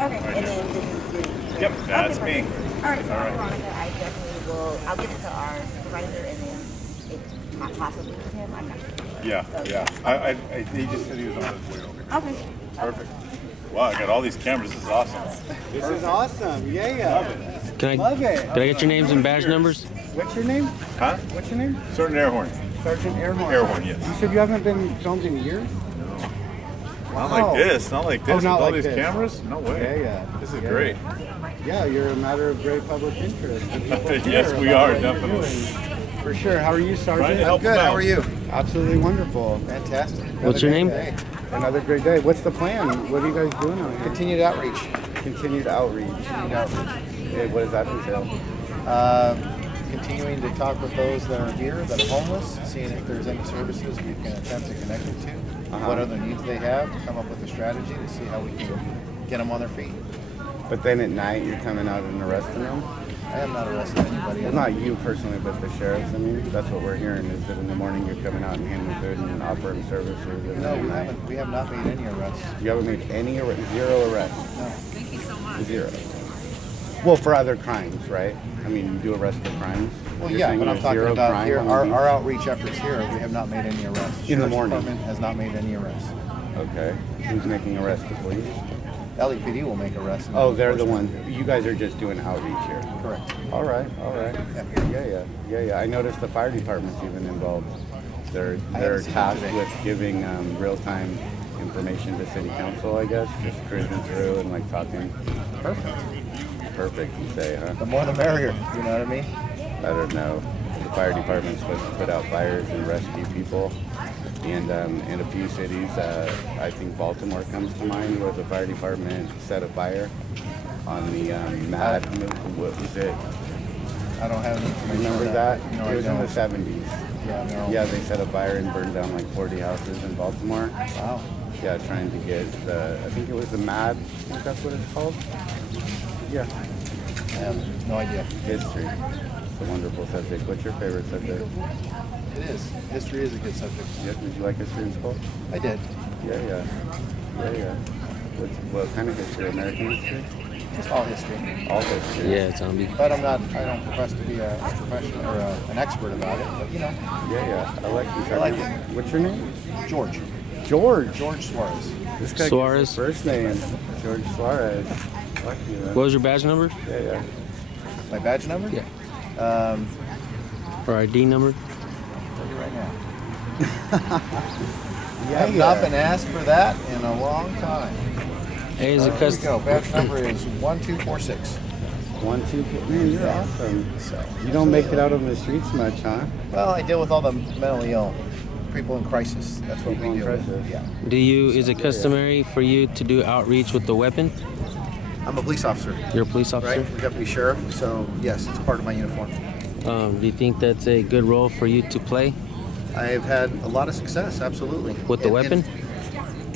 Okay. And then this is you. Yep, that's Okay, me. perfect. All right. So All right. Veronica, I definitely will. I'll give it to our supervisor, and then it possibly to him. I'm not sure. Yeah, So, yeah. He just said he was on his way over here. Okay. Perfect. Wow, I got all these cameras. This is awesome. This is awesome. Yeah. Love it. Can I get your names and badge numbers? What's your name? Huh? What's your name? Sergeant Airhorn. Sergeant Airhorn. Airhorn, yes. You said you haven't been filmed in years? Not like this. Not like this. Oh, With not all like these this. cameras? No way. Yeah. This is great. Yeah, you're a matter of great public interest. Yes, we are, definitely. For sure. How are you, Sergeant? Trying to help Good. him How out. are you? Absolutely wonderful. Fantastic. What's your name? Another great day. What's the plan? What are you guys doing out here? Continued outreach. Continued outreach. Yeah, what does that entail? Continuing to talk with those that are here, that are homeless, seeing if there's any services we can attempt to connect them to, what other needs they have, to come up with a strategy to see how we can get them on their feet. But then at night you're coming out and arresting them? I have not arrested anybody. Well, not you personally, but the sheriffs. I mean, that's what we're hearing is that in the morning you're coming out and handing food and offering services. And No, at we night. haven't. We have not made any arrests. You haven't made any zero arrests? No. Thank you so much. Zero. Well, for other crimes, right? I mean, you do arrest for crimes. Well, You're yeah, saying but I'm there's talking zero about crime here. on the Our beach? outreach efforts here, we have not made any arrests. In the Sheriff's morning. Department has not made any arrests. Okay. Who's making arrests? The police? LAPD will make arrests. and Oh, they're the enforcement. ones. You guys are just doing outreach here. Correct. All right. Yeah. I noticed the fire department's even involved. They're haven't seen tasked them today. with giving real-time information to city council, I guess, just cruising through and like talking. Perfect, you say, huh? The more the merrier. You know what I mean? I don't know. The fire department's supposed to put out fires and rescue people. And in a few cities, I think Baltimore comes to mind, where the fire department set a fire on the MAD move. What was it? I don't have any information. Remember on that? No, It was I in the don't. 70s. Yeah, no. Yeah, they set a fire and burned down like 40 houses in Baltimore. Wow. Yeah, trying to get the, I think it was the MAD, I think that's what it's called. Yeah, I have no idea. history. It's a wonderful subject. What's your favorite subject? It is. History is a good subject. Yeah, did you like history in school? I did. Yeah. What kind of history? American history? Just all history. All history. Yeah, zombie. But I don't profess to be a professional or an expert about it. But, you know, Yeah. I like you. I like it. What's your name? George. George. George Suarez. This guy Suarez. gets his first name. George Suarez. I like you, man. What was your badge number Yeah. My badge number? Yeah. Um, or ID number? tell you right now. I have not been asked for that in a long time. Hey, is it Here we go. custom? Badge number is 1246. 1, 2, man, you're awesome. So, You don't make it out on the streets much, huh? well, I deal with all the mentally ill people in crisis. That's what People we in do. crisis. Yeah. Is it customary for you to do outreach with the weapon? I'm a police officer, You're a police officer? right? I'm a deputy sheriff. So yes, it's part of my uniform. Do you think that's a good role for you to play? I've had a lot of success, absolutely. With the weapon?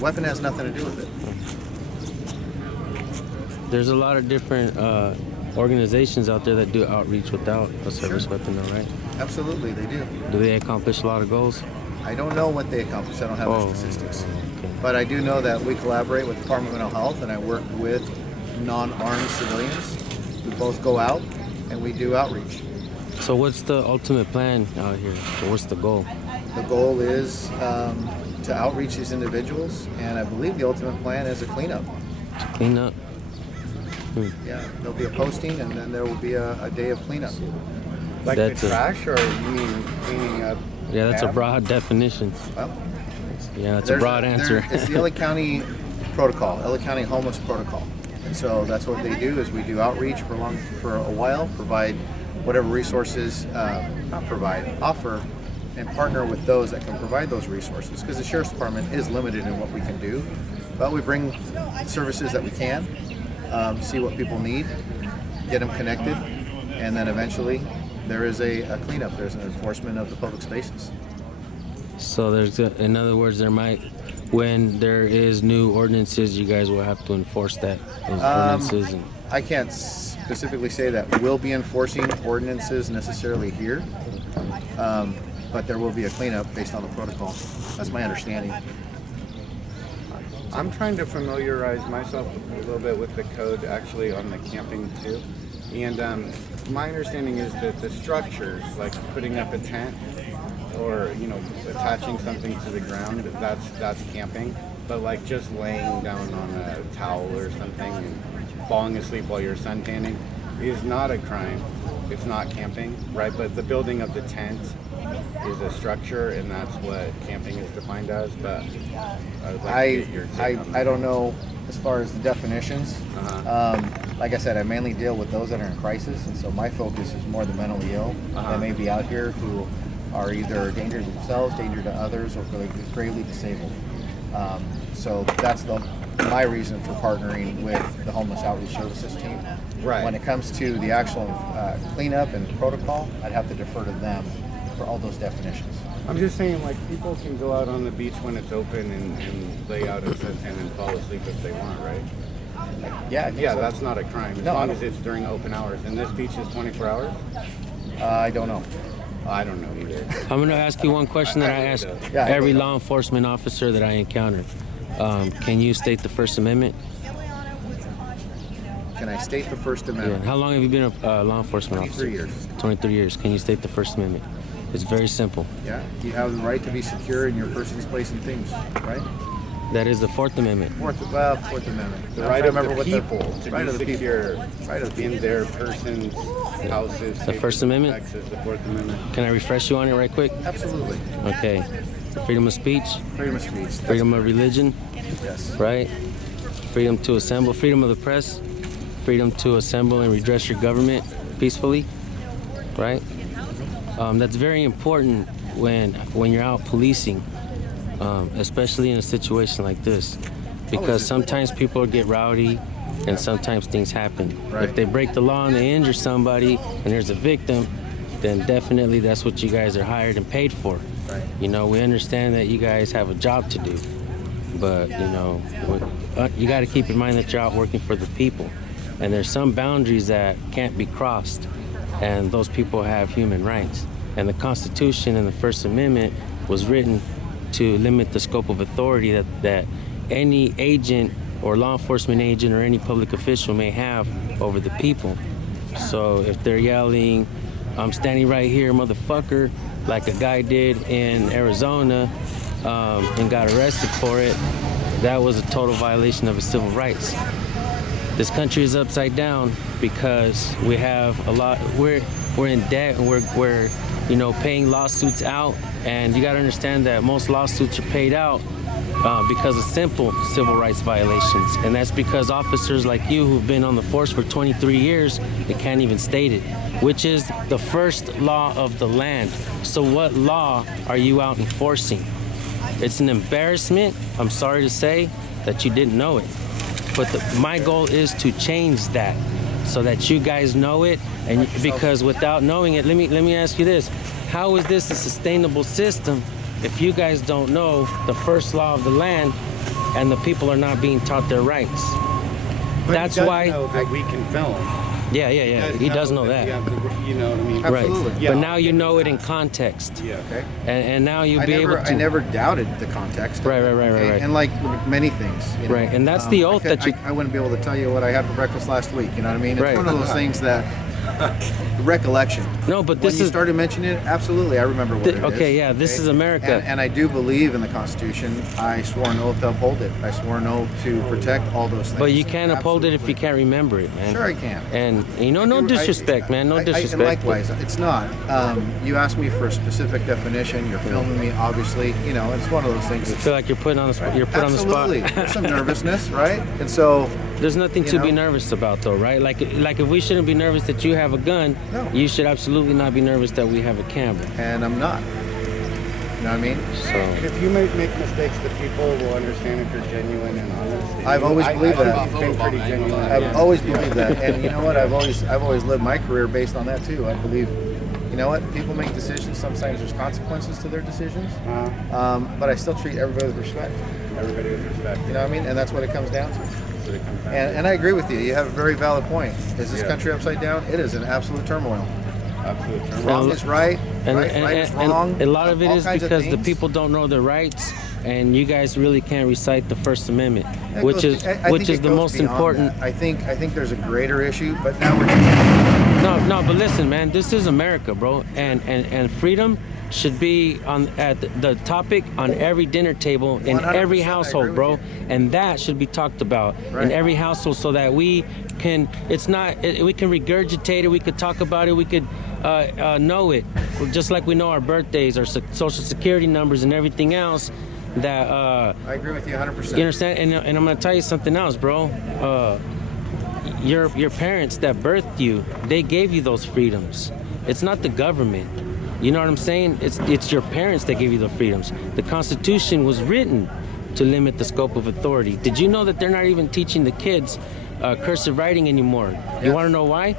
Weapon has nothing to do with it. There's a lot of different organizations out there that do outreach without a service weapon, though, right? Absolutely, they do. Do they accomplish a lot of goals? I don't know what they accomplish. I don't have Oh, the statistics. okay. But I do know that we collaborate with the Department of Mental Health, and I work with non-armed civilians. We both go out and we do outreach. So what's the ultimate plan out here? So what's the goal? The goal is to outreach these individuals, and I believe the ultimate plan is a cleanup. To clean up? Yeah, there'll be a posting, and then there will be a day of cleanup. Like That's the a- trash or cleaning up? Yeah, that's a Ab? broad definition. Well, Yeah, that's a there's broad answer. It's the LA County protocol, LA County homeless protocol. And so that's what they do is we do outreach for a while, provide whatever resources, offer and partner with those that can provide those resources. Because the Sheriff's Department is limited in what we can do, but we bring services that we can, see what people need, get them connected, and then eventually there is a cleanup. There's an enforcement of the public spaces. So in other words, when there is new ordinances, you guys will have to enforce those ordinances. And, I can't specifically say that we'll be enforcing ordinances necessarily here, but there will be a cleanup based on the protocol. That's my understanding. I'm trying to familiarize myself a little bit with the code actually on the camping too. And my understanding is that the structures, like putting up a tent or, you know, attaching something to the ground, that's camping. But like just laying down on a towel or something and falling asleep while you're suntanning is not a crime. It's not camping, right? But the building of the tent is a structure, and that's what camping is defined as. But I'd like to get your take on that. I don't know as far as the definitions. Like I said, I mainly deal with those that are in crisis, and so my focus is more the mentally ill that may be out here who are either a danger to themselves, danger to others, or gravely disabled. So that's my reason for partnering with the Homeless Outreach Services team. Right. When it comes to the actual cleanup and protocol, I'd have to defer to them for all those definitions. I'm just saying, like, people can go out on the beach when it's open and lay out a suntan and fall asleep if they want, right? Yeah, I think Yeah, so. that's not a crime as No, I long don't- as it's during open hours. And this beach is 24 hours? I don't know. I don't know either. I'm going to ask you one question that I ask Yeah, every law enforcement officer that I encounter. Can you state the First Amendment? Can I state the First Yeah. Amendment? How long have you been a law enforcement 23 officer? years. 23 years. Can you state the First Amendment? It's very simple. Yeah, you have the right to be secure in your person's place and things, right? That is the Fourth Amendment. Fourth Amendment. The I'm right trying of to remember the what people to right be of the people. secure Right of the people. in their person's houses. The First Amendment? Texas, the Fourth Amendment. Can I refresh you on it right quick? Absolutely. Okay. Freedom of speech, Freedom of speech. freedom of religion, Yes. right? Freedom to assemble, freedom of the press, freedom to assemble and redress your government peacefully, right? That's very important when you're out policing, especially in a situation like this, because sometimes people get rowdy and sometimes things happen. Right. If they break the law and they injure somebody and there's a victim, then definitely that's what you guys are hired and paid for. Right. You know, we understand that you guys have a job to do, but you know, you got to keep in mind that you're out working for the people, and there's some boundaries that can't be crossed, and those people have human rights. And the Constitution and the First Amendment was written to limit the scope of authority that any agent or law enforcement agent or any public official may have over the people. So if they're yelling, "I'm standing right here, motherfucker," like a guy did in Arizona and got arrested for it, that was a total violation of his civil rights. This country is upside down because we have a lot. We're in debt, and we're you know, paying lawsuits out, and you got to understand that most lawsuits are paid out because of simple civil rights violations, and that's because officers like you who've been on the force for 23 years, they can't even state it, which is the first law of the land. So what law are you out enforcing? It's an embarrassment, I'm sorry to say, that you didn't know it. But my goal is to change that so that you guys know it, and because without knowing it, let me ask you this: how is this a sustainable system if you guys don't know the first law of the land and the people are not being taught their rights? But That's he does why. know that we can film. Yeah. He does know we that. have to, you know what I mean? Right. Absolutely. Yeah. But now you know it in context, Yeah. Okay. and now you'll I be never, able to. I never doubted the context. Right. And like many things. You know, Right, and that's the oath that you- I wouldn't be able to tell you what I had for breakfast last week. You know what I mean? It's Right. one of those things that recollection. No, but this when you is started mentioning it, absolutely, I remember what it is. okay. Yeah, this is America. And I do believe in the Constitution. I swore an oath to uphold it. I swore an oath to protect all those things. But you can't uphold it if you Absolutely. can't remember it, man. Sure, I can. And you know, no disrespect, man. No and disrespect. likewise, it's not. You asked me for a specific definition. You're filming me, obviously. You know, it's one of those things. I feel like you're put on the spot. You're put Absolutely. on the spot. There's some nervousness, right? And so, There's nothing you to know. be nervous about, though, right? Like if we shouldn't be nervous that you have a gun, No. you should absolutely not be nervous that we have a camera. and I'm not. You know what I mean? So If you make mistakes, the people will understand if you're genuine and honest. And I've always believed I that. think you've been pretty genuine. I've always believed that, and you know what? I've always lived my career based on that too. I believe, you know what? People make decisions. Sometimes there's consequences to their decisions, but I still treat everybody with respect. Everybody with respect. You know what I mean? And that's what it comes down to. That's what it comes down to. And I agree with you. You have a very valid point. Is this Yeah. country upside down? It is in absolute turmoil. Absolute term. Wrong is right. and, right is wrong. and a lot of it all is kinds of because the things. people don't know their rights, and you guys really can't recite the First Amendment, It which goes- is I which think is it the goes most beyond important. that. I think there's a greater issue, but now we're No, but listen, man, this is America, bro, and freedom should be on at the topic on every dinner table in 100%, every I household, agree bro, with and that should be talked about in Right. every household so that we can. It's not. We can regurgitate it. We could talk about it. We could know it, just like we know our birthdays, our social security numbers, and everything else. That I agree with you 100%. you understand, and I'm gonna tell you something else, bro. Your parents that birthed you, they gave you those freedoms. It's not the government. You know what I'm saying? It's your parents that gave you the freedoms. The Constitution was written to limit the scope of authority. Did you know that they're not even teaching the kids cursive writing anymore? You Yes. want to know why?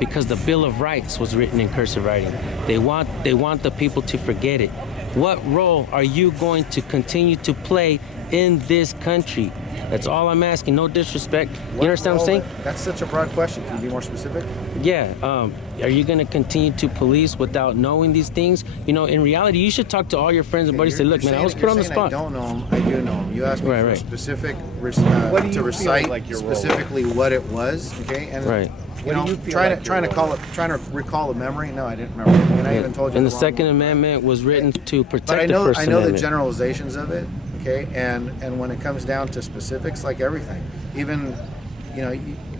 Because the Bill of Rights was written in cursive writing. They want the people to forget it. What role are you going to continue to play in this country? That's all I'm asking. No disrespect. You understand what I'm saying? That's such a broad question. Can you be more specific? Yeah. Are you going to continue to police without knowing these things? You know, in reality, you should talk to all your friends and buddies. Say, You're look, man, I saying- was you're put on the saying spot. I don't know them. I do know them. You asked me Right, for right. specific What do to you feel recite like your role specifically what it was. Okay, and Right. you What know, do you feel trying like to your role trying to recall a memory. No, I didn't remember. And I even told you. And the wrong Second one. Amendment was written to protect But I the know First I know the Amendment. generalizations of it. Okay, and when it comes down to specifics, like everything, even you know,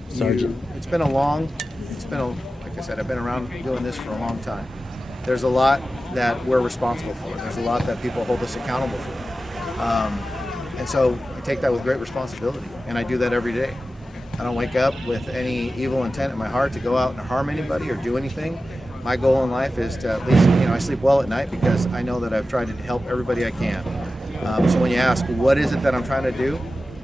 Sergeant. it's been like I said, I've been around doing this for a long time. There's a lot that we're responsible for. There's a lot that people hold us accountable for. And so I take that with great responsibility, and I do that every day. I don't wake up with any evil intent in my heart to go out and harm anybody or do anything. My goal in life is to at least, I sleep well at night because I know that I've tried to help everybody I can. So when you ask, what is it that I'm trying to do?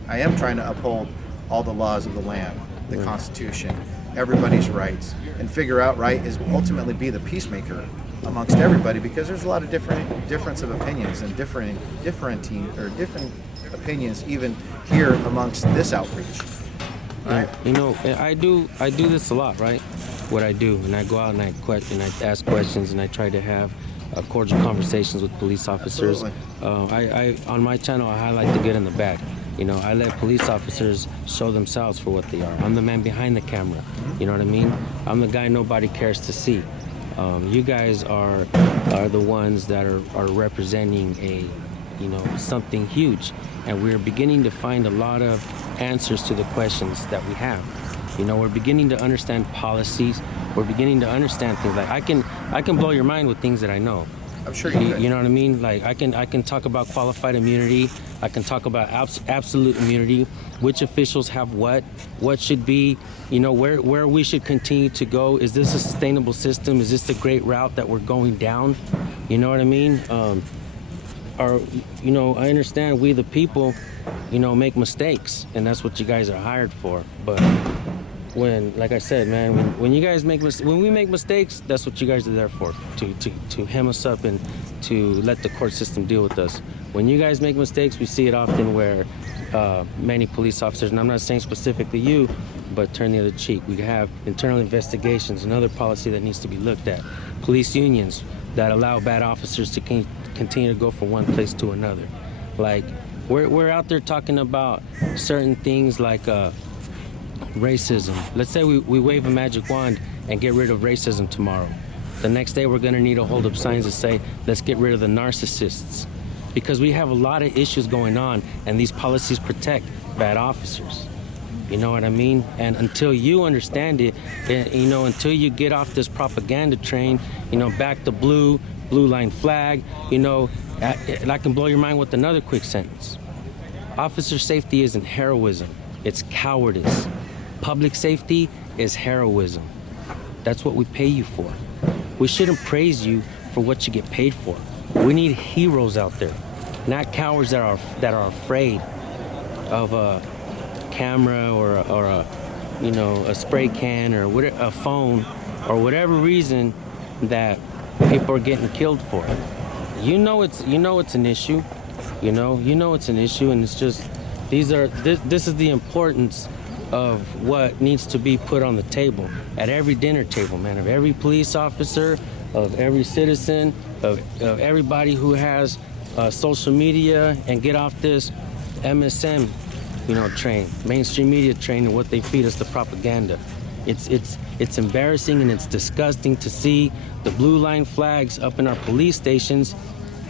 I am trying to uphold all the laws of the land, the Constitution, everybody's rights, and figure out right is ultimately be the peacemaker amongst everybody, because there's a lot of difference of opinions and different opinions even here amongst this outreach. Right? You know, I do this a lot, right? What I do, and I go out and I ask questions, and I try to have cordial conversations with police officers. I on my channel, I highlight the good and the bad. You know, I let police officers show themselves for what they are. I'm the man behind the camera. You know what I mean? I'm the guy nobody cares to see. You guys are the ones that are representing something huge, and we're beginning to find a lot of answers to the questions that we have. You know, we're beginning to understand policies. We're beginning to understand things. Like I can blow your mind with things that I know. I'm sure you could. You know what I mean? Like I can talk about qualified immunity. I can talk about absolute immunity, which officials have what should be, where we should continue to go. Is this a sustainable system? Is this the great route that we're going down? You know what I mean? I understand we the people, make mistakes, and that's what you guys are hired for. But like I said, man, when you guys when we make mistakes, that's what you guys are there for, to hem us up and to let the court system deal with us. When you guys make mistakes, we see it often where many police officers, and I'm not saying specifically you, but turn the other cheek. We have internal investigations, another policy that needs to be looked at. Police unions that allow bad officers to continue to go from one place to another. Like, we're out there talking about certain things like racism. Let's say we wave a magic wand and get rid of racism tomorrow. The next day we're gonna need to hold up signs that say, let's get rid of the narcissists. Because we have a lot of issues going on, and these policies protect bad officers. You know what I mean? And until you understand it, until you get off this propaganda train, back the blue line flag, and I can blow your mind with another quick sentence. Officer safety isn't heroism, it's cowardice. Public safety is heroism. That's what we pay you for. We shouldn't praise you for what you get paid for. We need heroes out there, not cowards that are afraid of a camera or a spray can or a phone or whatever reason that people are getting killed for. It's an issue. It's an issue, and it's just this is the importance of what needs to be put on the table at every dinner table, man, of every police officer, of every citizen, of everybody who has social media and get off this MSM, train, mainstream media train, and what they feed us, the propaganda. It's embarrassing and it's disgusting to see the blue line flags up in our police stations.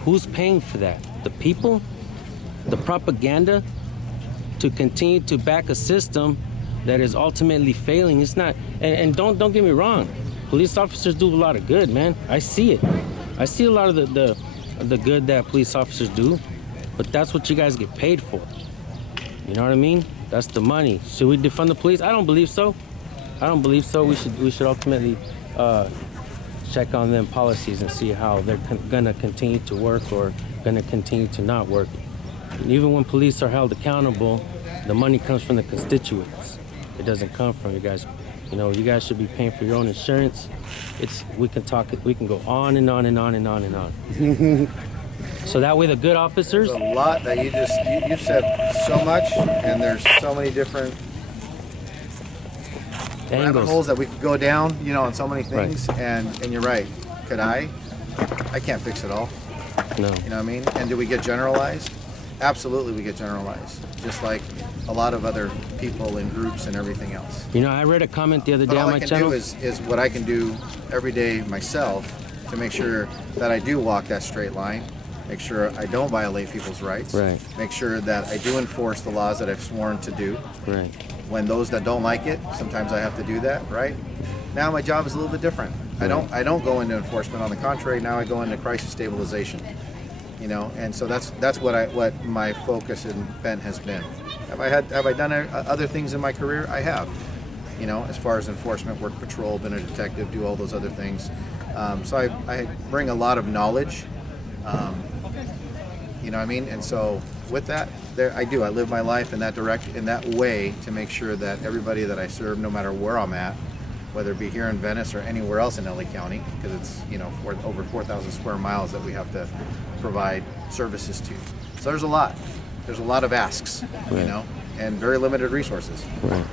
Who's paying for that? The people? The propaganda to continue to back a system that is ultimately failing. It's not, and don't get me wrong, police officers do a lot of good, man. I see it. I see a lot of the good that police officers do, but that's what you guys get paid for. You know what I mean? That's the money. Should we defund the police? I don't believe so. I don't believe so. We should ultimately check on them policies and see how they're gonna continue to work or gonna continue to not work. And even when police are held accountable, the money comes from the constituents. It doesn't come from you guys. You guys should be paying for your own insurance. We can go on and on and on and on and on. So that way the good officers. There's a lot that you said so much, and there's so many different rabbit holes that we could go down, on so many things. Right. And you're right. Could I can't fix it all. No. You know what I mean? And do we get generalized? Absolutely, we get generalized, just like a lot of other people in groups and everything else. I read a comment the other day on my channel. All I can do is what I can do every day myself to make sure that I do walk that straight line, make sure I don't violate people's rights, right. Make sure that I do enforce the laws that I've sworn to do. Right. When those that don't like it, sometimes I have to do that, right? Now my job is a little bit different. Right. I don't go into enforcement. On the contrary, now I go into crisis stabilization. And so that's what my focus and bent has been. Have I done other things in my career? I have. As far as enforcement, work patrol, been a detective, do all those other things. So I bring a lot of knowledge. You know what I mean? And so with that, I live my life in that way to make sure that everybody that I serve, no matter where I'm at, whether it be here in Venice or anywhere else in LA County, because it's over 4,000 square miles that we have to provide services to. So there's a lot of asks, right. And very limited resources. Right.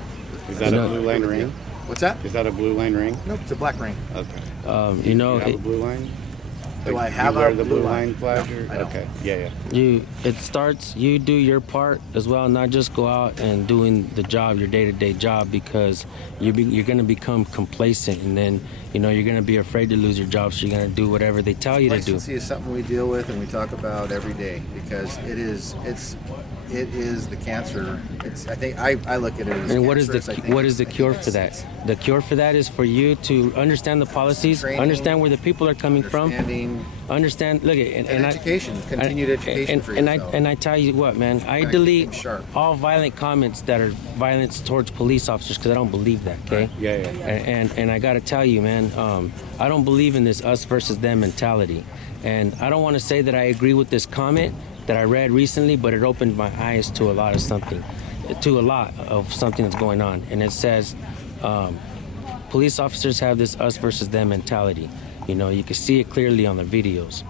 Is that a blue line ring? What's that? Is that a blue line ring? Nope, it's a black ring. Okay. You have a blue line? Do I have a blue line flag? I don't. Okay. Yeah. It starts. You do your part as well, not just go out and doing the job, your day-to-day job, because you're going to become complacent, and then you're going to be afraid to lose your job, so you're going to do whatever they tell you to do. Complacency is something we deal with and we talk about every day because it is the cancer. I think I look at it as. And what is the cure for that? The cure for that is for you to understand the policies, training, understand where the people are coming from, understand. Look at and education, continued education for yourself. And I tell you what, man, I delete all violent comments that are violence towards police officers because I don't believe that. Okay. Right. Yeah. And I got to tell you, man, I don't believe in this us versus them mentality, and I don't want to say that I agree with this comment that I read recently, but it opened my eyes to a lot of something that's going on. And it says, police officers have this us versus them mentality. You can see it clearly on the videos.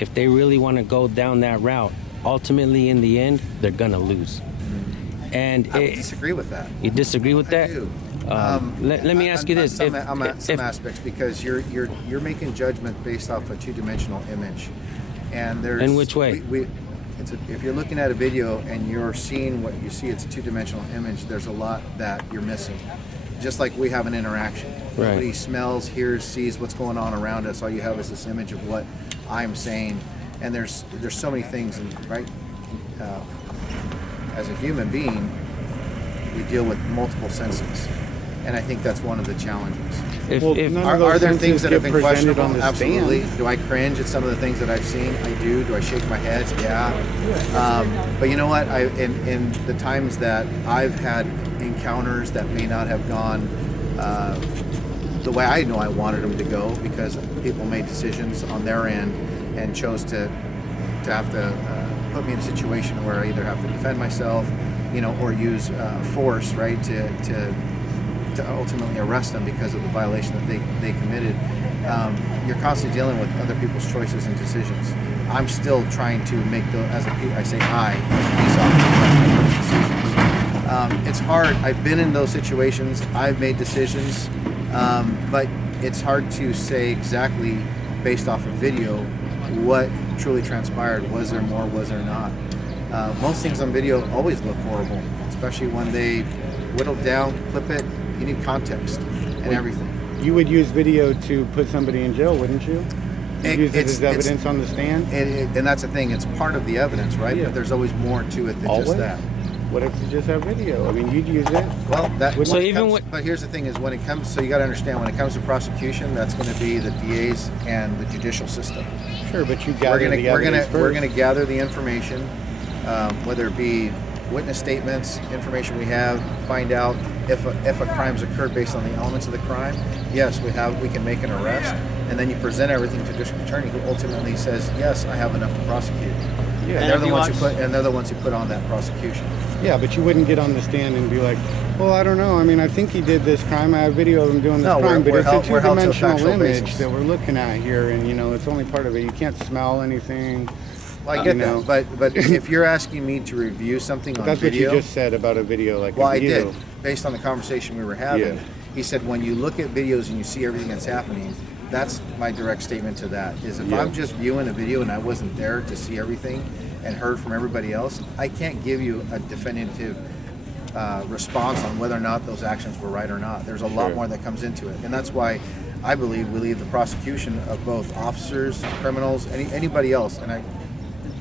If they really want to go down that route, ultimately in the end, they're gonna lose. And I would disagree with that. You disagree with that? I do. Let me ask you this: some aspects, because you're making judgment based off a two-dimensional image. And there's, in which way? If you're looking at a video and you're seeing what you see, it's a two-dimensional image, there's a lot that you're missing. Just like we have an interaction. Right. Nobody smells, hears, sees what's going on around us. All you have is this image of what I'm saying. And there's so many things, right? As a human being, we deal with multiple senses. And I think that's one of the challenges. Are there things that have been questionable? Absolutely. Do I cringe at some of the things that I've seen? I do. Do I shake my head? Yeah. But you know what? In the times that I've had encounters that may not have gone the way I know I wanted them to go, because people made decisions on their end and chose to have to put me in a situation where I either have to defend myself, or use force, right, to ultimately arrest them because of the violation that they committed. You're constantly dealing with other people's choices and decisions. I'm still trying to make as a police officer, decisions. It's hard. I've been in those situations. I've made decisions, but it's hard to say exactly based off of video what truly transpired. Was there more? Was there not? Most things on video always look horrible, especially when they whittle down, clip it. You need context and everything. You would use video to put somebody in jail, wouldn't you? You'd use it as evidence on the stand? And that's the thing. It's part of the evidence, right? Yeah. But there's always more to it than Always? just that. What if you just have video? I mean, you'd use it. Well, So even but here's the thing: is when it comes. So you got to understand when it comes to prosecution, that's going to be the DAs and the judicial system. Sure, but you gather the evidence We're first. gonna gather the information, whether it be witness statements, information we have, find out if a crime's occurred based on the elements of the crime. Yes, we can make an arrest, and then you present everything to the district attorney, who ultimately says, yes, I have enough to prosecute. Yeah. And they're the ones who put on that prosecution. Yeah, but you wouldn't get on the stand and be like, well, I don't know. I mean, I think he did this crime. I have video of him doing this No, crime. But we're it's held a to a two-dimensional factual image basis. that we're looking at here, and, it's only part of it. You can't smell anything. Well, I get that, but if you're asking me to review something on That's video, what you just said about a video, like well, a I view. did, based on the conversation we were having. Yeah. He said, when you look at videos and you see everything that's happening, that's my direct statement to that. Is if Yeah. I'm just viewing a video and I wasn't there to see everything and heard from everybody else, I can't give you a definitive response on whether or not those actions were right or not. There's a lot Sure. more that comes into it, and that's why I believe we leave the prosecution of both officers, criminals, anybody else. And I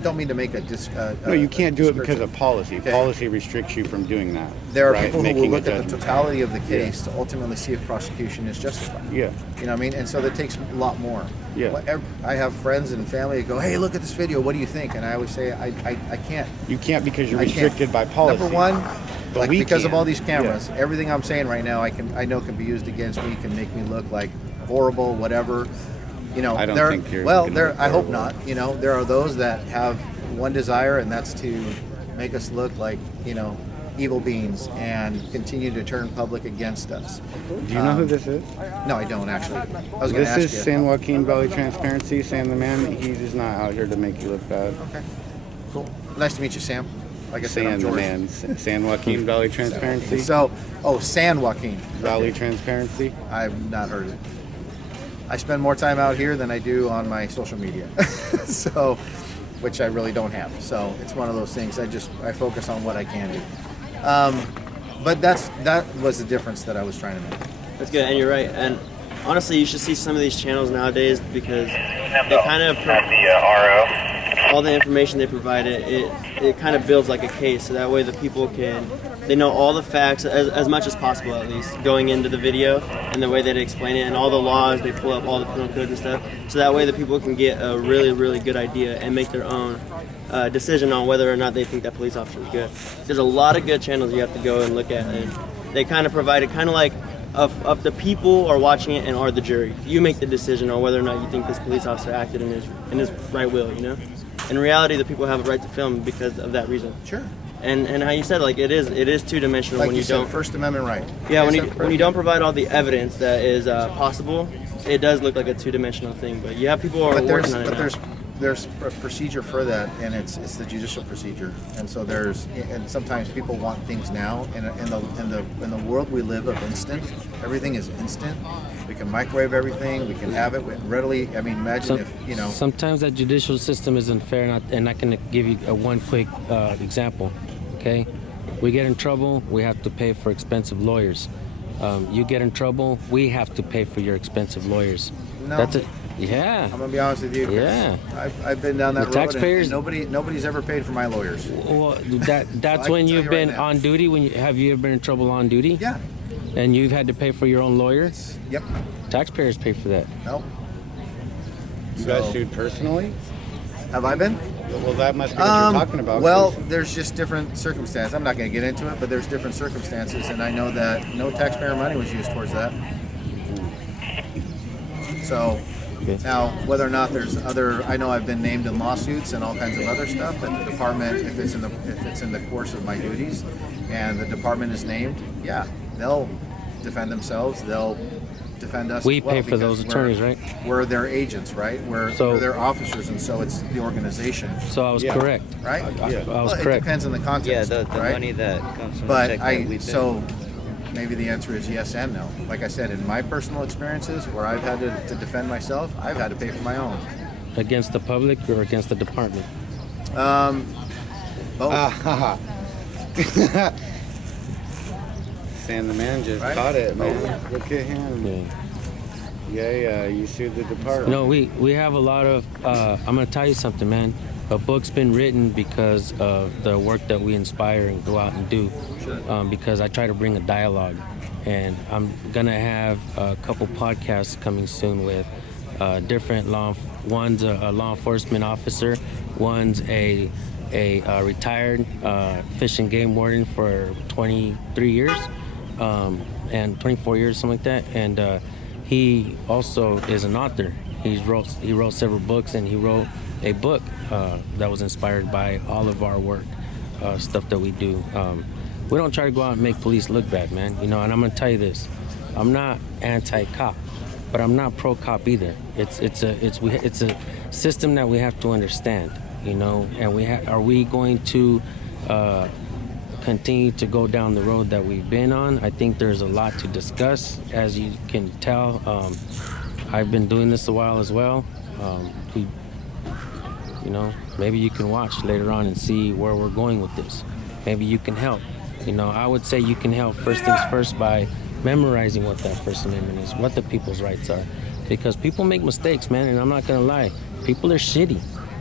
don't mean to make No, you can't do it because description. of policy. Okay. Policy restricts you from doing that. There are right? people who will Making a look at the judgment. totality of the case to ultimately see if prosecution is justified. Yeah. You know what I mean? And so that takes a lot more. Yeah. I have friends and family that go, hey, look at this video. What do you think? And I always say, I can't. You can't because you're I can't. restricted by policy. Number one, But like we because of can. all these cameras, everything I'm saying right now, I know can be used against me, can make me look like horrible, whatever. I don't think you're Well, gonna there. look I hope horrible. not. There are those that have one desire, and that's to make us look like evil beings and continue to turn public against us. Do you know who this is? No, I don't actually. I was going to This ask is you. San Joaquin Valley Transparency. Sam the man, he's just not out here to make you look bad. Okay. Cool. Nice to meet you, Sam. Like I said, I'm San the George. man, San Joaquin Valley Transparency. San Joaquin. Valley Okay. Transparency. I've not heard of it. I spend more time out here than I do on my social media, so, which I really don't have. So it's one of those things. I focus on what I can do. But that was the difference that I was trying to make. That's good, and you're right. And honestly, you should see some of these channels nowadays because they kind of all the information they provide it kind of builds like a case, so that way the people they know all the facts as much as possible, at least going into the video, and the way they explain it and all the laws. They pull up all the penal codes and stuff, so that way the people can get a really good idea and make their own decision on whether or not they think that police officer is good. There's a lot of good channels you have to go and look at, and they kind of provide it kind of like of the people are watching it and are the jury. You make the decision on whether or not you think this police officer acted in his right will. In reality, the people have a right to film because of that reason. Sure. And how you said, like, it is two-dimensional Like when you said, don't. First Amendment right. Yeah, when you don't provide all the evidence that is possible, it does look like a two-dimensional thing. But you have people who are working on it now. There's a procedure for that, and it's the judicial procedure. And so and sometimes people want things now. And in the world we live of instant, everything is instant. We can microwave everything. We can have it readily. I mean, imagine if Sometimes that judicial system isn't fair, and I can give you one quick example. Okay, we get in trouble, we have to pay for expensive lawyers. You get in trouble, we have to pay for your expensive lawyers. No. That's it. Yeah. I'm gonna be honest with you. Chris. Yeah. I've been down that The road. taxpayers- And nobody's ever paid for my lawyers. Well, that's I when can you've tell you been right now. on duty. Have you ever been in trouble on duty? Yeah. And you've had to pay for your own lawyer? Yep. Taxpayers pay for that. No. You guys sued personally? Have I been? Well, that must be what you're talking about. Well, 'cause- there's just different circumstances. I'm not going to get into it, but there's different circumstances, and I know that no taxpayer money was used towards that. So Okay. now, whether or not there's I know I've been named in lawsuits and all kinds of other stuff. But the department, if it's in the course of my duties, and the department is named, yeah, they'll defend themselves. They'll defend us. We as well pay for those because attorneys, right? We're their agents, right? We're their officers, and so it's the organization, So I was Yeah. correct. right? I was Well, it correct. depends on the context. Yeah, the right? money that comes from the But check that we so maybe the answer is yes and no. Like I said, in my personal experiences where I've had to defend myself, I've had to pay for my own. against the public or against the department? Saying the man just caught it, man. Look at him. Yeah, you sued the department. You know, we have a lot of, I'm going to tell you something, man. A book's been written because of the work that we inspire and go out and do. Because I try to bring a dialogue. And I'm going to have a couple podcasts coming soon with different one's a law enforcement officer, one's a retired fish and game warden for 23 years, and 24 years, something like that. And he also is an author. He wrote several books, and he wrote a book that was inspired by all of our work, stuff that we do. We don't try to go out and make police look bad, man. You know, and I'm gonna tell you this: I'm not anti-cop, but I'm not pro-cop either. It's a system that we have to understand, you know. And are we going to continue to go down the road that we've been on? I think there's a lot to discuss, as you can tell. I've been doing this a while as well. You know, maybe you can watch later on and see where we're going with this. Maybe you can help. You know, I would say you can help first things first by memorizing what that First Amendment is, what the people's rights are. Because people make mistakes, man, and I'm not gonna lie. People are shitty.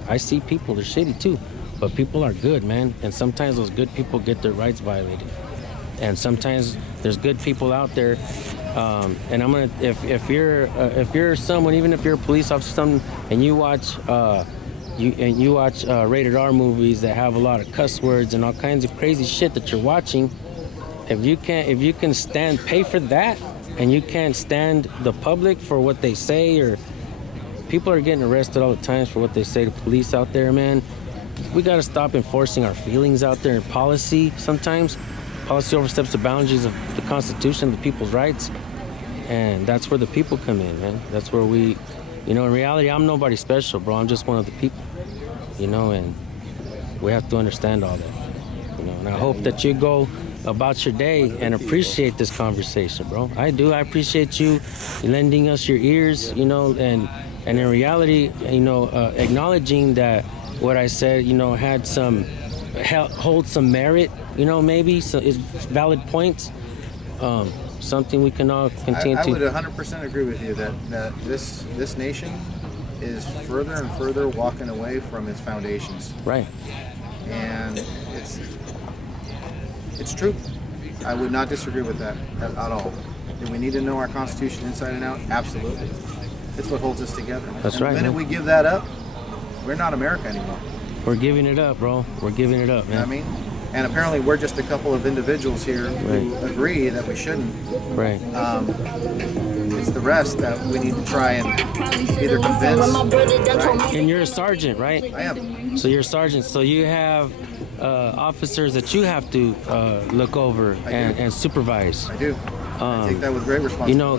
I see people, they're shitty too. But people are good, man. And sometimes those good people get their rights violated. And sometimes there's good people out there. And I'm gonna, if you're someone, even if you're a police officer, and you watch rated R movies that have a lot of cuss words and all kinds of crazy shit that you're watching, if you can pay for that, and you can't stand the public for what they say, or people are getting arrested all the time for what they say to police out there, man. We got to stop enforcing our feelings out there in policy. Sometimes policy oversteps the boundaries of the Constitution, the people's rights, and that's where the people come in, man. That's where we, you know, in reality, I'm nobody special, bro. I'm just one of the people, you know, and we have to understand all that, you know. And I hope that you go about your day and appreciate this conversation, bro. I do. I appreciate you lending us your ears, you know, and in reality, you know, acknowledging that what I said, you know, had hold some merit, you know, maybe so is valid points. Something we can all continue to. I would 100% agree with you that this nation is further and further walking away from its foundations. Right. And it's true. I would not disagree with that at all. Do we need to know our Constitution inside and out? Absolutely. It's what holds us together. That's right. The minute we give that up, we're not America anymore. We're giving it up, bro. We're giving it up, man. You know what I mean? And apparently we're just a couple of individuals here who agree that we shouldn't. Right. It's the rest that we need to try and either convince. Right? And you're a sergeant, right? I am. So you're a sergeant. So you have officers that you have to look over and supervise. I do. I take that with great responsibility. You know,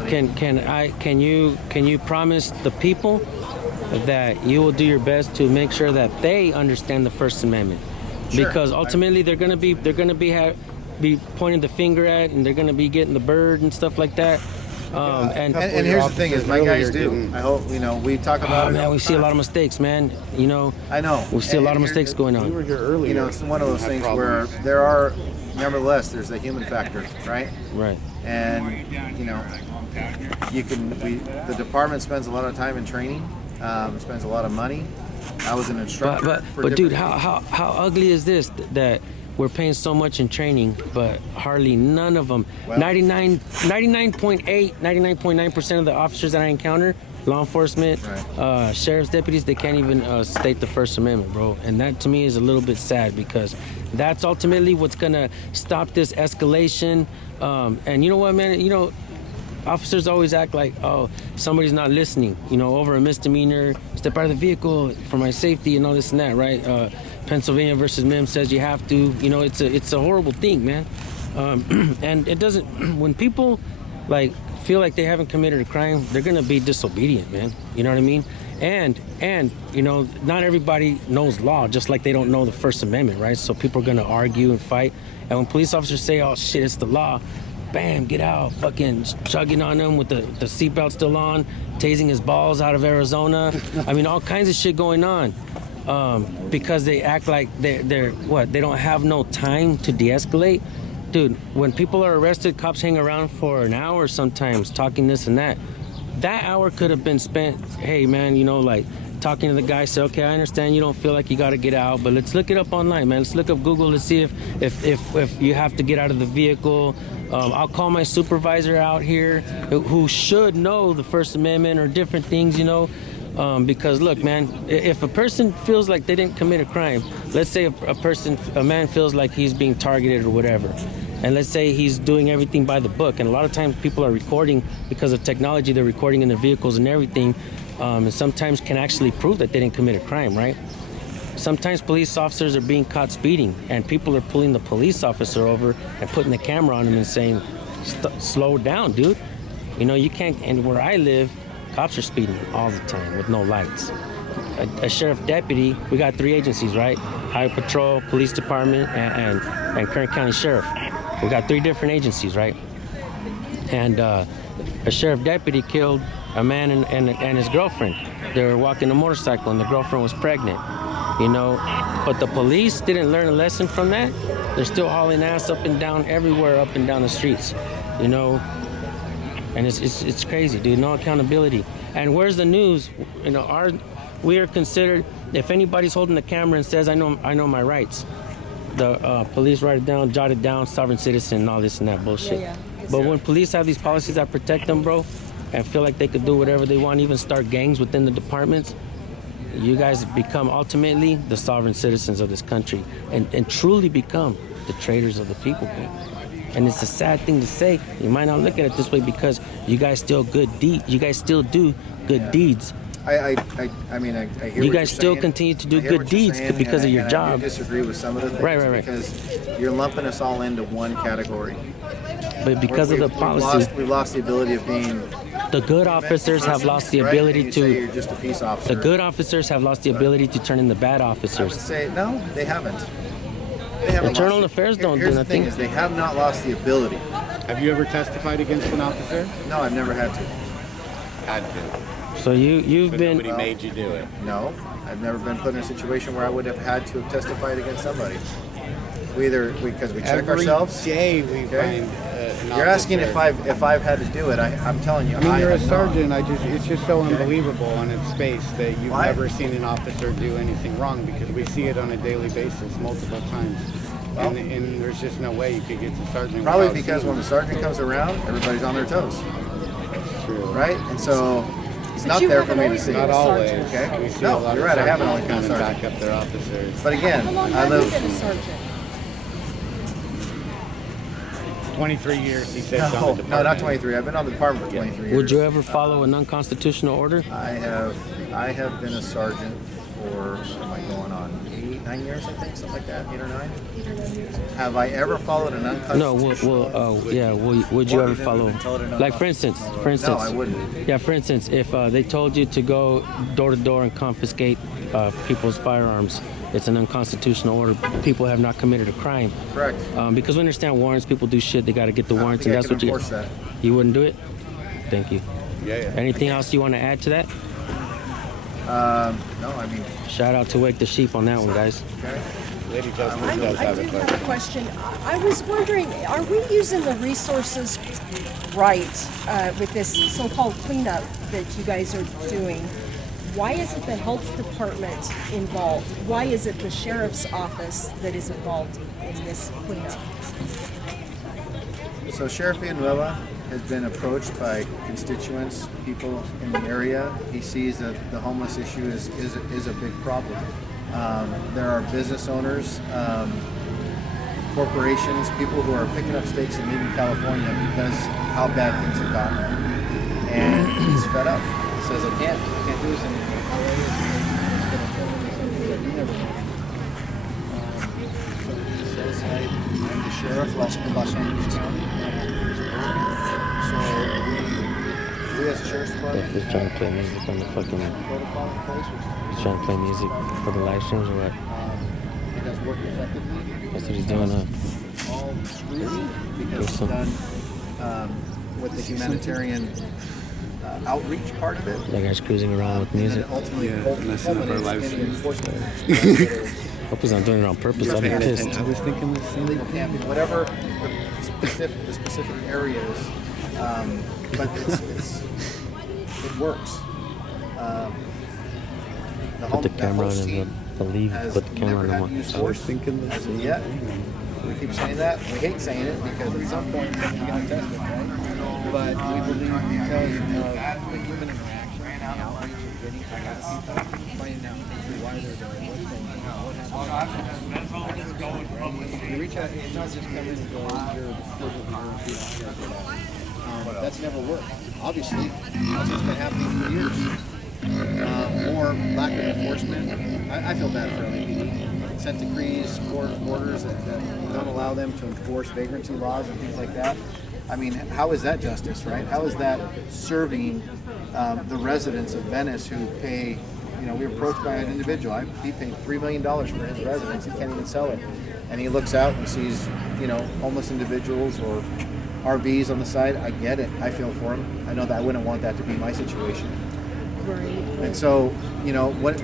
can you promise the people that you will do your best to make sure that they understand the First Amendment? Sure. Because ultimately they're gonna be pointing the finger at, and they're gonna be getting the bird and stuff like that. And here's the thing: is my guys do. I hope we talk about. Oh man, we see a lot of mistakes, man. You know. I know. We see a lot of mistakes going on. We were here earlier. You know, it's one of those things where there's the human factor, right? Right. And you know, the department spends a lot of time in training, spends a lot of money. I was an instructor. But dude, how ugly is this that we're paying so much in training, but hardly none of them, 99.9% of the officers that I encounter, law enforcement, sheriff's deputies, they can't even state the First Amendment, bro. And that to me is a little bit sad, because that's ultimately what's gonna stop this escalation. And you know what, man? You know, officers always act like, oh, somebody's not listening, you know, over a misdemeanor, step out of the vehicle for my safety and all this and that, right? Pennsylvania versus Mim says you have to, you know, it's a horrible thing, man. And it doesn't, when people like feel like they haven't committed a crime, they're gonna be disobedient, man. You know what I mean? And you know, not everybody knows law, just like they don't know the First Amendment, right? So people are gonna argue and fight. And when police officers say, oh shit, it's the law, bam, get out, fucking chugging on him with the seatbelt still on, tasing his balls out of Arizona. I mean, all kinds of shit going on. Because they act like they're what? They don't have no time to de-escalate. Dude, when people are arrested, cops hang around for an hour sometimes talking this and that. That hour could have been spent, hey man, you know, like talking to the guy, say, okay, I understand you don't feel like you got to get out, but let's look it up online, man. Let's look up Google to see if you have to get out of the vehicle. I'll call my supervisor out here who should know the First Amendment or different things, you know. Because look, man, if a person feels like they didn't commit a crime, let's say a man feels like he's being targeted or whatever, and let's say he's doing everything by the book, and a lot of times people are recording because of technology, they're recording in their vehicles and everything, and sometimes can actually prove that they didn't commit a crime, right? Sometimes police officers are being caught speeding, and people are pulling the police officer over and putting the camera on him and saying, slow down, dude. You know, you can't, and where I live, cops are speeding all the time with no lights. A sheriff deputy, we got 3 agencies, right? Highway Patrol, Police Department, and Kern County Sheriff. We got 3 different agencies, right? And a sheriff deputy killed a man and his girlfriend. They were walking a motorcycle and the girlfriend was pregnant, you know? But the police didn't learn a lesson from that. They're still hauling ass up and down everywhere, up and down the streets, you know? And it's crazy, dude. No accountability. And where's the news? You know, we are considered. If anybody's holding the camera and says, "I know my rights," the police write it down, jot it down, sovereign citizen, and all this and that bullshit. Yeah. But when police have these policies that protect them, bro, and feel like they could do whatever they want, even start gangs within the departments, you guys become ultimately the sovereign citizens of this country, and truly become the traitors of the people, bro. And it's a sad thing to say. You might not look at it this way because you guys still You guys still do good deeds. I mean, I hear You what guys you're still saying. continue to do I hear good what you're deeds saying, because of your and job. I do disagree with some of the things. Right. Because you're lumping us all into one category. But because of the policy, we've lost the ability of being. the good officers have lost the right? ability And you say you're to. just a peace officer. The good officers have lost the ability to turn in the bad I would officers. say no, they haven't. They haven't Internal lost affairs don't do Here's nothing. the thing: is they have not lost the ability. Have you ever testified against an officer? No, I've never had to. Had to. So you've But been. nobody made you do it. No, I've never been put in a situation where I would have had to have testified against somebody. Because we check ourselves. Every day we Okay. find an You're asking officer. if I've had to do it. I'm telling you. I mean, you're a have not. sergeant. It's just so unbelievable on its face that you've Why? never seen an officer do anything wrong, because we see it on a daily basis, multiple times. Well- and there's just no way you could get to sergeant. Probably without because seeing when the sergeant comes around, everybody's on their toes, it. True. right? And so it's not you there for haven't me to always see. been Not a always. sergeant. Okay. We see No, a lot you're of right, I haven't sergeants always been a come and sergeant. back up their officers. But again, How long I have you live. been a sergeant? 23 years, he said. No, not 23. I've been on the department for 23 years. Would you ever follow an unconstitutional order? I have been a sergeant for, what am I going on, 9 years, I think, something like that, 8 or 9. Have I ever followed an No. unconstitutional? Would you ever follow? Like for instance. No, I wouldn't. Yeah, for instance, if they told you to go door to door and confiscate people's firearms, it's an unconstitutional order. People have not committed a crime. Correct. Because we understand warrants, people do shit, they got to get the I don't warrants, think and I that's can what you. enforce that. You wouldn't do it? Thank you. Yeah. Anything else you want to add to that? No, I mean, Shout out to Wake the Sheep on that one, guys. okay. Lady Justice I does have a do question. have a question. I was wondering, are we using the resources right with this so-called cleanup that you guys are doing? Why isn't the health department involved? Why is it the sheriff's office that is involved in this cleanup? So Sheriff Villanueva has been approached by constituents, people in the area. He sees that the homeless issue is a big problem. There are business owners, corporations, people who are picking up stakes and leaving California because how bad things have gotten. And he's fed up. He says, I can't do this anymore. He says, I'm the sheriff, Los Angeles County. So we as a sheriff's department He's trying to play music on the fucking. protocol in place, which He's trying to play music for the live streams or what? it has worked effectively. That's what he's doing, huh? All scrutiny because There's it's some- done with the humanitarian outreach part of it. That guy's cruising around with music. And ultimately, messing up our lives. in the enforcement. Hope he's not doing it on purpose. I'll be pissed. I was thinking the same. Illegal camping, whatever the specific areas, but it works. Put the camera on host and team they'll leave. has Put the camera on never and had use I was force thinking the as same. of yet. We keep saying that. We hate saying it because at some point you're going to test it, right? But we believe because of the human interaction and the outreach and getting to know people, finding out why they're there, what's going on, what happens. You reach out, it's not just come in and go, you're the that's never worked. Obviously, that's what's been happening for years. More lack of enforcement. I feel bad for LAPD. Consent decrees, orders that don't allow them to enforce vagrancy laws and things like that. I mean, how is that justice, right? How is that serving the residents of Venice who pay, we were approached by an individual. He paid $3 million for his residence. He can't even sell it. And he looks out and sees, homeless individuals or RVs on the side. I get it. I feel for him. I know that I wouldn't want that to be my situation. And so, what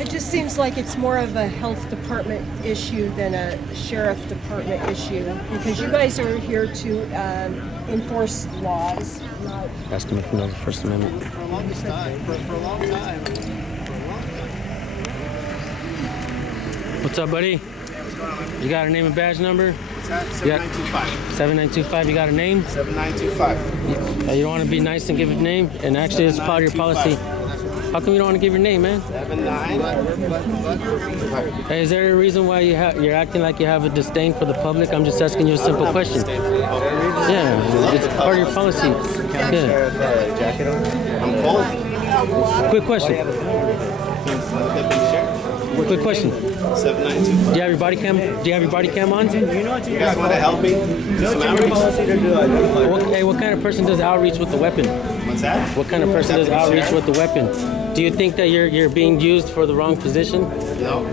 It just seems like it's more of a health department issue than a sheriff department issue, because you guys are here to enforce laws. Not Ask him if he knows the First Amendment. for a long time. What's up, buddy? You got a name and badge number? 7925. 7925. You got a name? 7925. You don't want to be nice and give a name? And actually, it's part of your policy. How come you don't want to give your name, man? 7925. Hey, is there a reason why you're acting like you have a disdain for the public? I'm just asking you a simple question. Yeah, it's part of your policy. Yeah. Jacket on. I'm cold. Quick question. Quick question. 7925. Do you have your body cam? Do you have your body cam on? You guys want to help me? Do some outreach? What kind of person does outreach with the weapon? What's that? What kind of person does outreach with the weapon? Do you think that you're being used for the wrong position? No.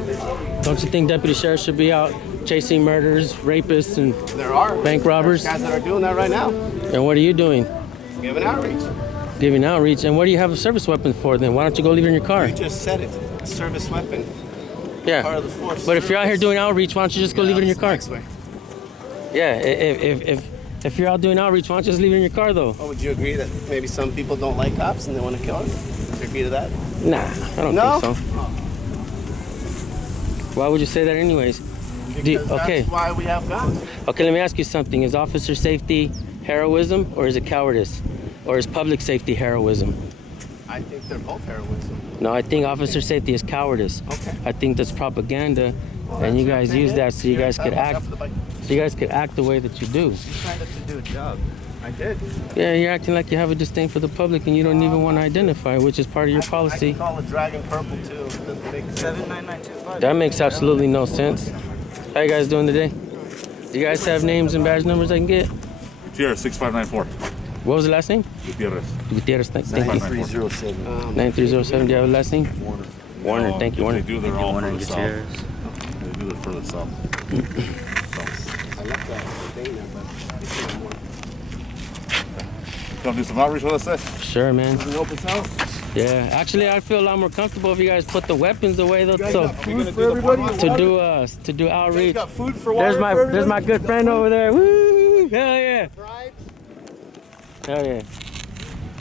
Don't you think deputy sheriffs should be out chasing murderers, rapists, and There are bank robbers? guys that are doing that right now. And what are you doing? Giving outreach. Giving outreach. And what do you have a service weapon for then? Why don't you go leave it in your car? You just said it. A service weapon. Part Yeah. of the force. But if you're out here doing outreach, why don't you just go leave it in your car? Next way. Yeah. If you're out doing outreach, why don't you just leave it in your car though? Oh, would you agree that maybe some people don't like cops and they want to kill them? Would you agree to that? Nah, I don't No? think so. Why would you say that anyways? Because Okay. that's why we have guns. Okay, let me ask you something. Is officer safety heroism or is it cowardice? Or is public safety heroism? I think they're both heroism. No, I think officer safety is cowardice. Okay. I think that's propaganda, and you guys use that so you guys could act. So you guys could act the way that you do. You signed up to do a job. I did. Yeah, you're acting like you have a disdain for the public, and you don't even want to identify, which is part of your I policy. can call a dragon purple too. 79925. That makes absolutely no sense. How you guys doing today? Do you guys have names and badge numbers I can get? Gutierrez, 6594. What was the last name? Gutierrez. Gutierrez. Thank you. 9307. 9307. Do you have a last name? Warner. Thank you, Warner. They do their all for the south. Gutierrez. They do it for the south. I left that thing there, but it's not more. Come do some outreach with us, eh? Sure, man. An open house. Yeah, actually, I feel a lot more comfortable if you guys put the weapons away, though. So Food for everybody. to do outreach. Got food for water. There's my good friend over there. Woo! Hell yeah! Hell yeah!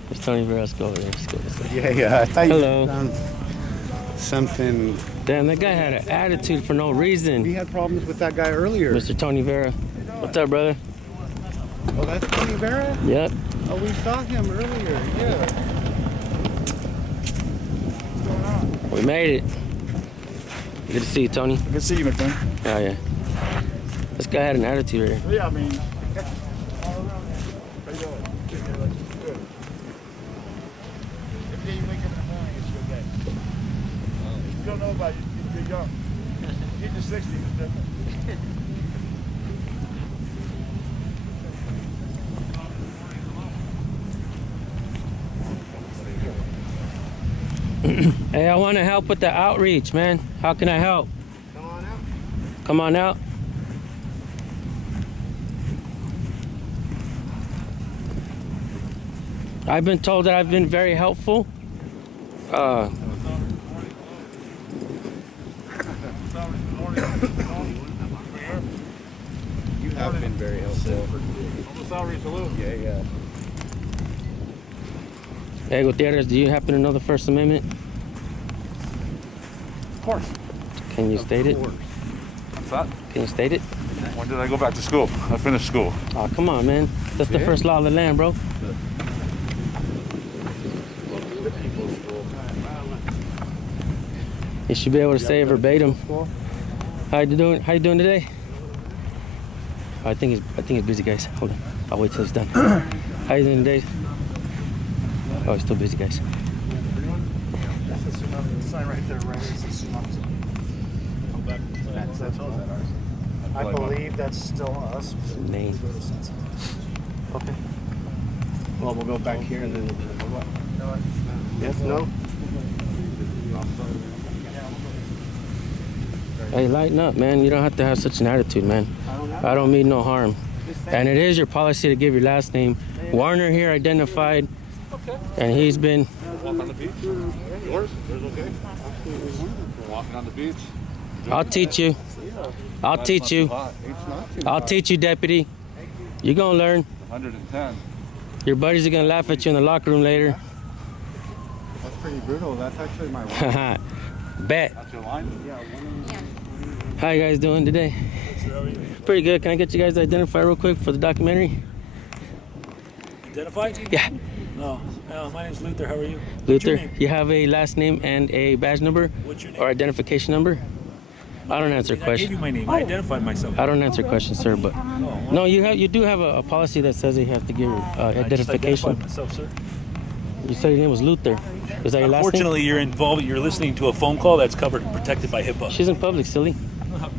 There's Tony Vera. Let's go over there. Let's go this way. Yeah. I thought you Hello. found something. Damn, that guy had an attitude for no We reason. had problems with that guy earlier. Mr. Tony Vera. What's up, brother? Oh, that's Tony Vera? Yep. Oh, we saw him earlier. Yeah. We made it. Good to see you, Tony. Good to see you, my friend. Oh yeah. This guy had an attitude here. Yeah, I mean, you don't know about it, you're young. Get to 60, it's different. Hey, I want to help with the outreach, man. How can I help? Come on out. Come on out. I've been told that I've been very helpful. You have been very helpful. Yeah, yeah. Hey, Gutierrez, do you happen to know the First Amendment? Of course. Can you state it? What's that? Can you state it? When did I go back to school? I finished school. Oh, come on, man. That's the first law of the land, bro. You should be able to say it verbatim. How you doing? How you doing today? I think he's busy, guys. Hold on. I'll wait till he's done. How you doing today? Oh, he's still busy, guys. Sign right there, right? I believe that's still us. Name. Okay. Well, we'll go back here and then what? Yes, no? Hey, lighten up, man. You don't have to have such an attitude, man. I don't mean no harm. And it is your policy to give your last name. Warner here identified, and he's been. Walk on the beach? Yours? Yours okay? Walking on the beach? I'll teach you. I'll teach you. I'll teach you, deputy. You're gonna learn. 110. Your buddies are gonna laugh at you in the locker room later. That's pretty brutal. That's actually my wife. Bet. That's your line? How you guys doing today? Pretty good. Can I get you guys to identify real quick for the documentary? Identified? Yeah. No. My name's Luther. How are you? Luther, What's your name? you have a last name and a badge number What's your name? or identification number? I don't answer I gave questions. you my name. I identified myself. I don't answer questions, sir. But no, you do have a policy that says you have to give I just identification. identified myself, sir. You said your name was Luther. Is that your last name? Unfortunately, you're involved. You're listening to a phone call that's covered and protected by HIPAA. She's in public, silly.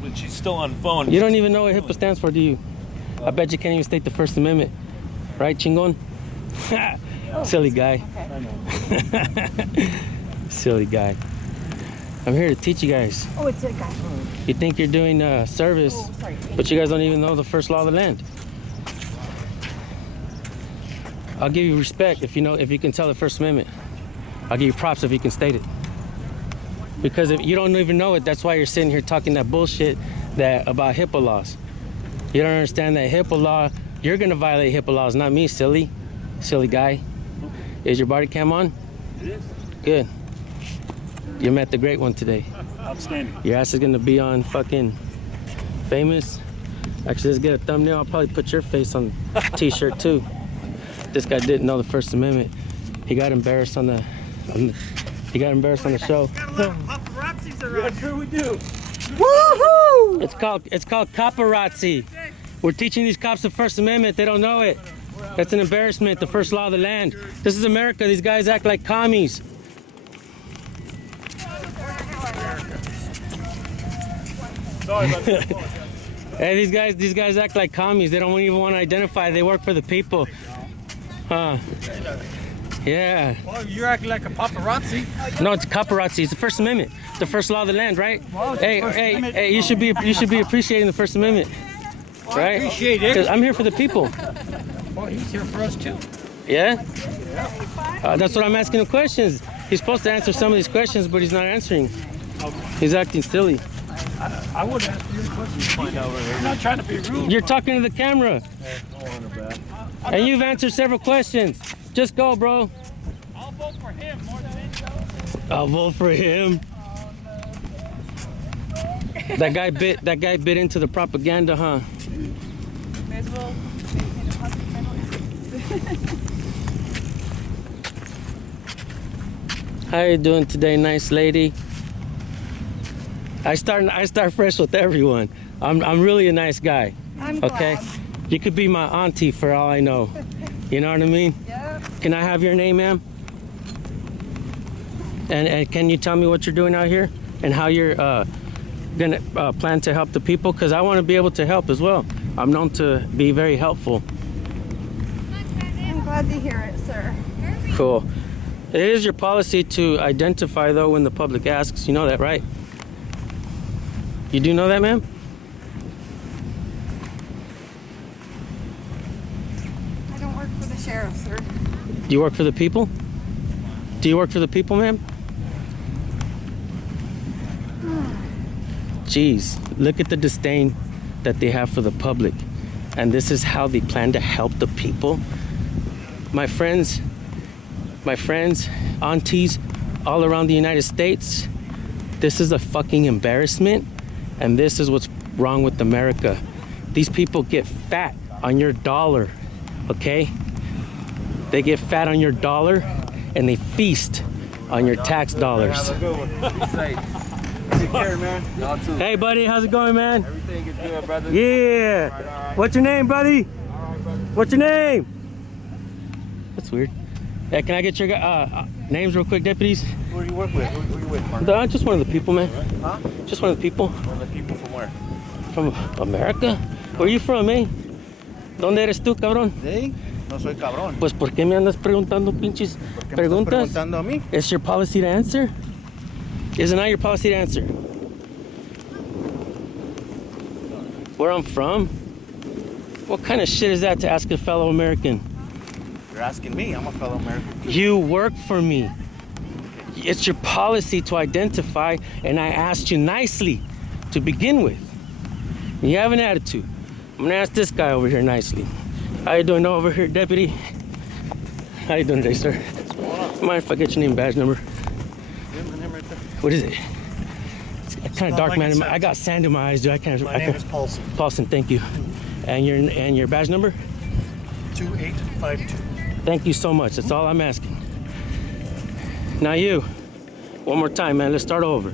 When she's still on phone. You don't even know what HIPAA stands for, do you? I bet you can't even state the First Amendment. Right, Chingon? Silly guy. Silly guy. I'm here to teach you guys. Oh, it's a guy. You think you're doing service, Sorry. but you guys don't even know the first law of the land. I'll give you respect if you can tell the First Amendment. I'll give you props if you can state it. Because if you don't even know it, that's why you're sitting here talking that bullshit about HIPAA laws. You don't understand that HIPAA law, you're gonna violate HIPAA laws, not me, silly guy. Is your body cam on? It is. Good. You met the great one today. Outstanding. Your ass is gonna be on fucking Famous. Actually, let's get a thumbnail. I'll probably put your face on a t-shirt too. This guy didn't know the First Amendment. He got embarrassed on the show. Yeah, sure we do. Woohoo! It's called paparazzi. We're teaching these cops the First Amendment. They don't know it. That's an embarrassment. The first law of the land. This is America. These guys act like commies. Sorry about that. Hey, these guys act like commies. They don't even want to identify. They work for the people. Huh? Yeah. Well, you're acting like a paparazzi. No, it's paparazzi. It's the First Amendment. The first law of the land, right? Hey, you should be appreciating the First Amendment, right? Appreciate it. 'Cause I'm here for the people. Well, he's here for us too. Yeah? That's what I'm asking him questions. He's supposed to answer some of these questions, but he's not answering. He's acting silly. I would ask you a question to find out right here. I'm not trying to be rude. You're talking to the camera. And you've answered several questions. Just go, bro. I'll vote for him more than anything. I'll vote for him. That guy bit into the propaganda, huh? May as well maintain a positive mental. How you doing today, nice lady? I start fresh with everyone. I'm really a nice guy. I'm Okay? glad. You could be my auntie for all I know. You know what I mean? Yep. Can I have your name, ma'am? And can you tell me what you're doing out here and how you're gonna plan to help the people? Because I want to be able to help as well. I'm known to be very helpful. I'm glad to hear it, sir. Cool. It is your policy to identify though when the public asks. You know that, right? You do know that, ma'am? I don't work for the sheriff, sir. Do you work for the people? Do you work for the people, ma'am? Jeez, look at the disdain that they have for the public. And this is how they plan to help the people. My friends, aunties, all around the United States, this is a fucking embarrassment. And this is what's wrong with America. These people get fat on your dollar, okay? They get fat on your dollar and they feast on your tax dollars. Have a good one. Be safe. Take care, man. Y'all too. Hey, buddy, how's it going, man? Everything is good, brother. Yeah. All right. What's your name, buddy? All right, brother. What's your name? That's weird. Hey, can I get your names real quick, deputies? Who do you work with? Who you with, Mark? Just one of the people, man. Huh? Just one of the people. One of the people from where? From America? Where are you from, eh? ¿Dónde eres tú, cabrón? ¿Sí? No soy cabrón. Pues, ¿por qué me andas preguntando pinches ¿Por qué me estás preguntas? preguntando a mí? It's your policy to answer? Is it not your policy to answer? Where I'm from? What kind of shit is that to ask a fellow American? You're asking me. I'm a fellow American. You work for me. It's your policy to identify, and I asked you nicely to begin with. You have an attitude. I'm gonna ask this guy over here nicely. How you doing over here, deputy? How you doing today, sir? Mind if I get your name and badge number? What is it? It's kind of dark, man. I got sand in my eyes, dude. My name is Paulson. Paulson, thank you. And your badge number? 2852. Thank you so much. That's all I'm asking. Now you, one more time, man. Let's start over.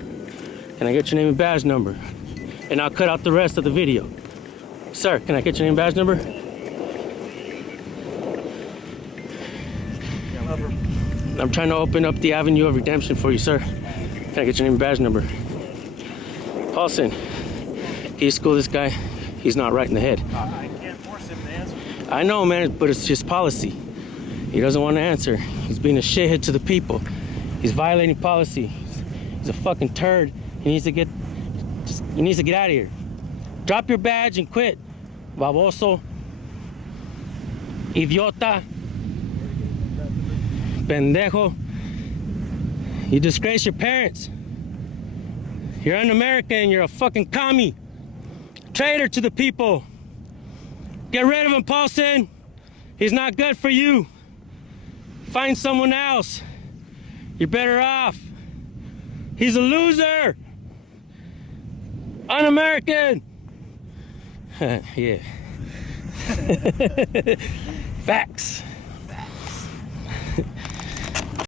Can I get your name and badge number? And I'll cut out the rest of the video. Sir, can I get your name and badge number? I'm trying to open up the avenue of redemption for you, sir. Can I get your name and badge number? Paulson, can you school this guy? He's not right in the head. I can't force him to answer. I know, man, but it's just policy. He doesn't want to answer. He's being a shithead to the people. He's violating policy. He's a fucking turd. He needs to get out of here. Drop your badge and quit. Baboso. Idiota. Pendejo. You disgrace your parents. You're un-American. You're a fucking commie. Traitor to the people. Get rid of him, Paulson. He's not good for you. Find someone else. You're better off. He's a loser. Un-American. Yeah. Facts.